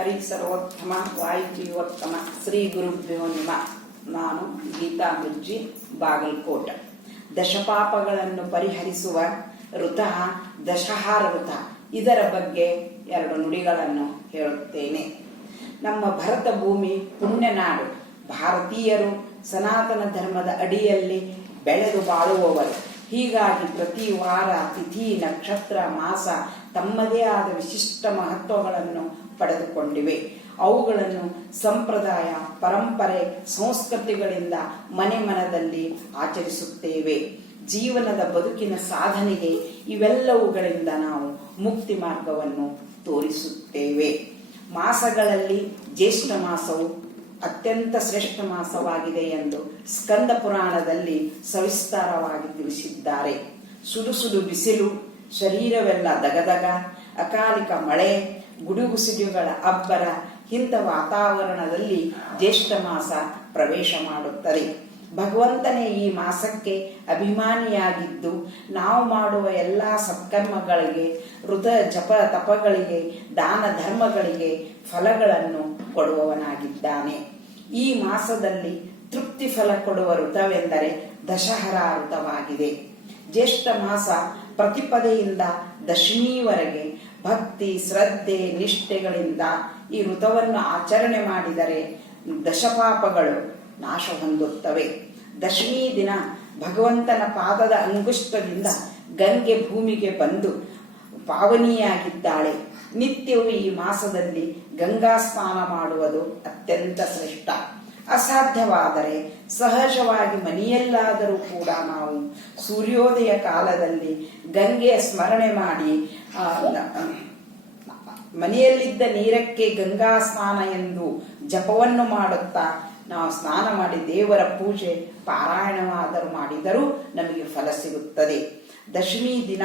ಹರಿ ಸರ್ವೋತ್ತಮ ವಾಯುಜೀವೋತ್ತಮ ಶ್ರೀ ಗುರುಭ್ಯೋ ನಮಃ. ನಾನು ಗೀತಾ ಮುಜ್ಜಿ, ಬಾಗಲಕೋಟ. ದಶಪಾಪಗಳನ್ನು ಪರಿಹರಿಸುವ ಋತ ದಶಹಾರ ಋತ. ಇದರ ಬಗ್ಗೆ 2 ನುಡಿಗಳನ್ನು ಹೇಳುತ್ತೇನೆ. ನಮ್ಮ ಭರತ ಭೂಮಿ ಪುಣ್ಯನಾಡು. ಭಾರತೀಯರು ಸನಾತನ ಧರ್ಮದ ಅಡಿಯಲ್ಲಿ ಬೆಳೆದು ಬಾಳುವವರು. ಹೀಗಾಗಿ ಪ್ರತಿ ವಾರ, ತಿಥಿ, ನಕ್ಷತ್ರ, ಮಾಸ ತಮ್ಮದೇ ಆದ ವಿಶಿಷ್ಟ ಮಹತ್ವಗಳನ್ನು ಪಡೆದುಕೊಂಡಿವೆ. ಅವುಗಳನ್ನು ಸಂಪ್ರದಾಯ, ಪರಂಪರೆ, ಸಂಸ್ಕೃತಿಗಳಿಂದ ಮನೆ ಮನದಲ್ಲಿ ಆಚರಿಸುತ್ತೇವೆ. ಜೀವನದ ಬದುಕಿನ ಸಾಧನೆಗೆ ಇವೆಲ್ಲವುಗಳಿಂದ ನಾವು ಮುಕ್ತಿ ಮಾರ್ಗವನ್ನು ತೋರಿಸುತ್ತೇವೆ. ಮಾಸಗಳಲ್ಲಿ ಜ್ಯೇಷ್ಠ ಮಾಸವು ಅತ್ಯಂತ ಶ್ರೇಷ್ಠ ಮಾಸವಾಗಿದೆ ಎಂದು ಸ್ಕಂದ ಪುರಾಣದಲ್ಲಿ ಸವಿಸ್ತಾರವಾಗಿ ತಿಳಿಸಿದ್ದಾರೆ. ಸುಡು ಸುಡು ಬಿಸಿಲು, ಶರೀರವೆಲ್ಲ ದಗದಗ, ಅಕಾಲಿಕ ಮಳೆ, ಗುಡುಗುಸಿಡಿಗಳ ಅಬ್ಬರ, ಇಂಥ ವಾತಾವರಣದಲ್ಲಿ ಜ್ಯೇಷ್ಠ ಮಾಸ ಪ್ರವೇಶ ಮಾಡುತ್ತದೆ. ಭಗವಂತನೇ ಈ ಮಾಸಕ್ಕೆ ಅಭಿಮಾನಿಯಾಗಿದ್ದು, ನಾವು ಮಾಡುವ ಎಲ್ಲ ಸತ್ಕರ್ಮಗಳಿಗೆ, ಋತ ಜಪ ತಪಗಳಿಗೆ, ದಾನ ಧರ್ಮಗಳಿಗೆ ಫಲಗಳನ್ನು ಕೊಡುವವನಾಗಿದ್ದಾನೆ. ಈ ಮಾಸದಲ್ಲಿ ತೃಪ್ತಿ ಫಲ ಕೊಡುವ ಋತವೆಂದರೆ ದಶಹರಾ ಋತವಾಗಿದೆ. ಜ್ಯೇಷ್ಠ ಮಾಸ ಪ್ರತಿಪದೆಯಿಂದ ದಶಮಿವರೆಗೆ ಭಕ್ತಿ, ಶ್ರದ್ಧೆ, ನಿಷ್ಠೆಗಳಿಂದ ಈ ಋತವನ್ನು ಆಚರಣೆ ಮಾಡಿದರೆ ದಶಪಾಪಗಳು ನಾಶ ಹೊಂದುತ್ತವೆ. ದಶಮಿ ದಿನ ಭಗವಂತನ ಪಾದದ ಅಂಗುಷ್ಟದಿಂದ ಗಂಗೆ ಭೂಮಿಗೆ ಬಂದು ಪಾವನಿಯಾಗಿದ್ದಾಳೆ. ನಿತ್ಯವೂ ಈ ಮಾಸದಲ್ಲಿ ಗಂಗಾ ಸ್ನಾನ ಮಾಡುವುದು ಅತ್ಯಂತ ಶ್ರೇಷ್ಠ. ಅಸಾಧ್ಯವಾದರೆ ಸಹಜವಾಗಿ ಮನೆಯಲ್ಲಾದರೂ ಕೂಡ ನಾವು ಸೂರ್ಯೋದಯ ಕಾಲದಲ್ಲಿ ಗಂಗೆಯ ಸ್ಮರಣೆ ಮಾಡಿ, ಮನೆಯಲ್ಲಿದ್ದ ನೀರಕ್ಕೆ ಗಂಗಾ ಸ್ನಾನ ಎಂದು ಜಪವನ್ನು ಮಾಡುತ್ತಾ ನಾವು ಸ್ನಾನ ಮಾಡಿ ದೇವರ ಪೂಜೆ, ಪಾರಾಯಣವಾದರೂ ಮಾಡಿದರೂ ನಮಗೆ ಫಲ ಸಿಗುತ್ತದೆ. ದಶಮಿ ದಿನ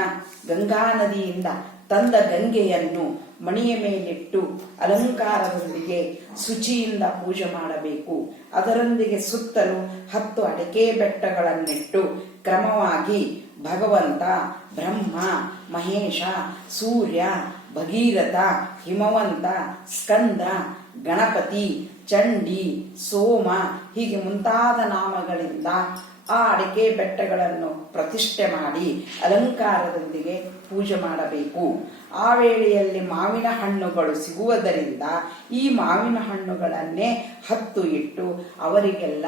ಗಂಗಾ ನದಿಯಿಂದ ತಂದ ಗಂಗೆಯನ್ನು ಮಣಿಯ ಮೇಲಿಟ್ಟು ಅಲಂಕಾರದೊಂದಿಗೆ ಶುಚಿಯಿಂದ ಪೂಜೆ ಮಾಡಬೇಕು. ಅದರೊಂದಿಗೆ ಸುತ್ತಲೂ 10 ಅಡಿಕೆ ಬೆಟ್ಟಗಳನ್ನಿಟ್ಟು ಕ್ರಮವಾಗಿ ಭಗವಂತ, ಬ್ರಹ್ಮ, ಮಹೇಶ, ಸೂರ್ಯ, ಭಗೀರಥ, ಹಿಮವಂತ, ಸ್ಕಂದ, ಗಣಪತಿ, ಚಂಡಿ, ಸೋಮ ಹೀಗೆ ಮುಂತಾದ ನಾಮಗಳಿಂದ ಆ ಅಡಿಕೆ ಬೆಟ್ಟಗಳನ್ನು ಪ್ರತಿಷ್ಠೆ ಮಾಡಿ ಅಲಂಕಾರದೊಂದಿಗೆ ಪೂಜೆ ಮಾಡಬೇಕು. ಆ ವೇಳೆಯಲ್ಲಿ ಮಾವಿನ ಹಣ್ಣುಗಳು ಸಿಗುವುದರಿಂದ ಈ ಮಾವಿನ ಹಣ್ಣುಗಳನ್ನೇ 10 ಇಟ್ಟು ಅವರಿಗೆಲ್ಲ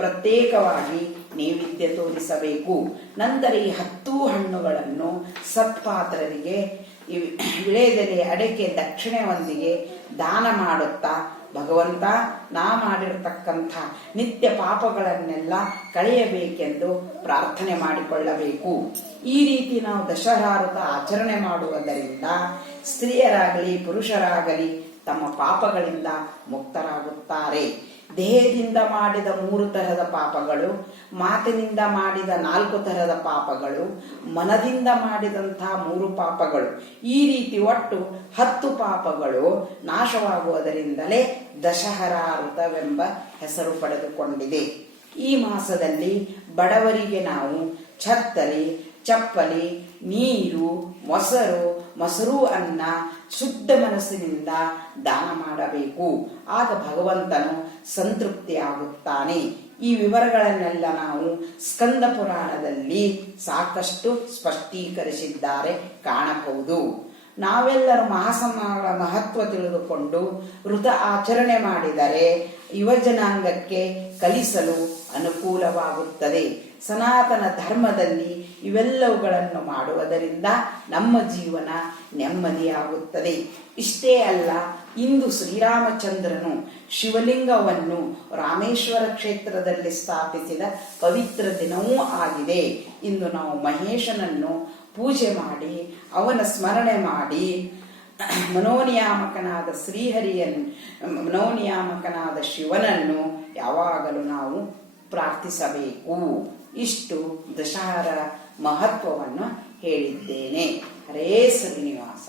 ಪ್ರತ್ಯೇಕವಾಗಿ ನೈವೇದ್ಯ ತೋರಿಸಬೇಕು. ನಂತರ ಈ 10 ಹಣ್ಣುಗಳನ್ನು ಸತ್ಪಾತ್ರರಿಗೆ ವಿಳೆದೆಲೆ, ಅಡಿಕೆ, ದಕ್ಷಿಣೆಯೊಂದಿಗೆ ದಾನ ಮಾಡುತ್ತಾ ಭಗವಂತ, ನಾ ಮಾಡಿರತಕ್ಕಂಥ ನಿತ್ಯ ಪಾಪಗಳನ್ನೆಲ್ಲ ಕಳೆಯಬೇಕೆಂದು ಪ್ರಾರ್ಥನೆ ಮಾಡಿಕೊಳ್ಳಬೇಕು. ಈ ರೀತಿ ನಾವು ದಶಹರಾ ಋತ ಆಚರಣೆ ಮಾಡುವುದರಿಂದ ಸ್ತ್ರೀಯರಾಗಲಿ ಪುರುಷರಾಗಲಿ ತಮ್ಮ ಪಾಪಗಳಿಂದ ಮುಕ್ತರಾಗುತ್ತಾರೆ. ದೇಹದಿಂದ ಮಾಡಿದ 3 ತರಹದ ಪಾಪಗಳು, ಮಾತಿನಿಂದ ಮಾಡಿದ 4 ತರಹದ ಪಾಪಗಳು, ಮನದಿಂದ ಮಾಡಿದಂತಹ 3 ಪಾಪಗಳು, ಈ ರೀತಿ ಒಟ್ಟು 10 ಪಾಪಗಳು ನಾಶವಾಗುವುದರಿಂದಲೇ ದಶಹರಾ ಋತವೆಂಬ ಹೆಸರು ಪಡೆದುಕೊಂಡಿದೆ. ಈ ಮಾಸದಲ್ಲಿ ಬಡವರಿಗೆ ನಾವು ಛತ್ತರಿ, ಚಪ್ಪಲಿ, ನೀರು, ಮೊಸರು ಅನ್ನ ಶುದ್ಧ ಮನಸ್ಸಿನಿಂದ ದಾನ ಮಾಡಬೇಕು. ಆಗ ಭಗವಂತನು ಸಂತೃಪ್ತಿಯಾಗುತ್ತಾನೆ. ಈ ವಿವರಗಳನ್ನೆಲ್ಲ ನಾವು ಸ್ಕಂದ ಪುರಾಣದಲ್ಲಿ ಸಾಕಷ್ಟು ಸ್ಪಷ್ಟೀಕರಿಸಿದ್ದಾರೆ, ಕಾಣಬಹುದು. ನಾವೆಲ್ಲರೂ ಮಹಾಸಮಾಗಳ ಮಹತ್ವ ತಿಳಿದುಕೊಂಡು ಋತ ಆಚರಣೆ ಮಾಡಿದರೆ ಯುವಜನಾಂಗಕ್ಕೆ ಕಲಿಸಲು ಅನುಕೂಲವಾಗುತ್ತದೆ. ಸನಾತನ ಧರ್ಮದಲ್ಲಿ ಇವೆಲ್ಲವುಗಳನ್ನು ಮಾಡುವುದರಿಂದ ನಮ್ಮ ಜೀವನ ನೆಮ್ಮದಿಯಾಗುತ್ತದೆ. ಇಷ್ಟೇ ಅಲ್ಲ, ಇಂದು ಶ್ರೀರಾಮಚಂದ್ರನು ಶಿವಲಿಂಗವನ್ನು ರಾಮೇಶ್ವರ ಕ್ಷೇತ್ರದಲ್ಲಿ ಸ್ಥಾಪಿಸಿದ ಪವಿತ್ರ ದಿನವೂ ಆಗಿದೆ. ಇಂದು ನಾವು ಮಹೇಶನನ್ನು ಪೂಜೆ ಮಾಡಿ ಅವನ ಸ್ಮರಣೆ ಮಾಡಿ ಮನೋನಿಯಾಮಕನಾದ ಮನೋನಿಯಾಮಕನಾದ ಶಿವನನ್ನು ಯಾವಾಗಲೂ ನಾವು ಪ್ರಾರ್ಥಿಸಬೇಕು. ಇಷ್ಟು ದಶಹರಾ ಮಹತ್ವವನ್ನು ಹೇಳಿದ್ದೇನೆ. ಹರೇ ಶ್ರೀನಿವಾಸ.